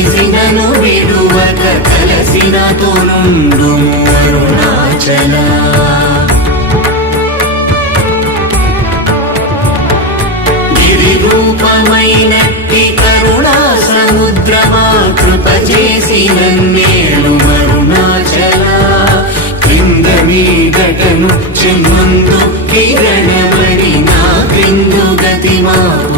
తనిసినను విడువక తలసినతో నుండుము అరుణాచల గిరిరూపమైనట్టి కరుణా సముద్రమా కృప చేసి నన్నేలు అరుణాచల క్రింద మీదటను చెన్మందు కిరణమడి నా క్రిందు గతి మాకు